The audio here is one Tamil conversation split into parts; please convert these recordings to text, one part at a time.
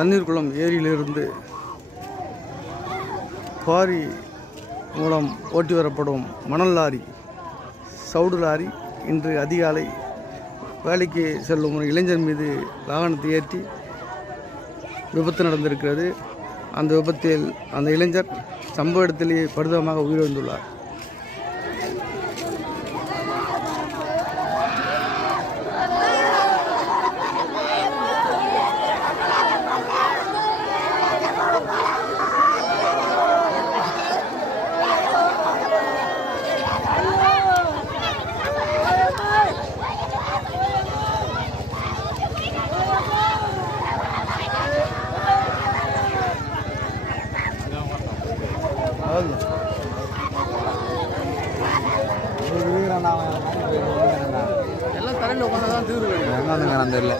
தண்ணீர் குளம் ஏரியிலிருந்து குவாரி மூலம் ஓட்டி வரப்படும் மணல் லாரி, சவுடு லாரி இன்று அதிகாலை வேலைக்கு செல்லும் ஒரு இளைஞர் மீது வாகனத்தை ஏற்றி விபத்து நடந்திருக்கிறது. அந்த விபத்தில் அந்த இளைஞர் சம்பவ இடத்திலேயே பரிதாபமாக உயிரிழந்துள்ளார். எல்லாம் தரையில் உட்காந்து தீர்வு என்னங்க நான் தெரியல.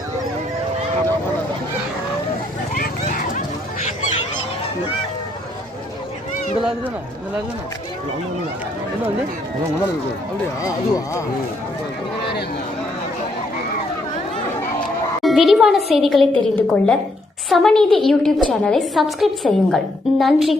இந்த லாரி தானே என்ன வந்து இருக்கு அப்படியா? அதுவா? விரிவான செய்திகளை தெரிந்து கொள்ள சமநீதி யூடியூப் சேனலை சப்ஸ்கிரைப் செய்யுங்கள். நன்றி.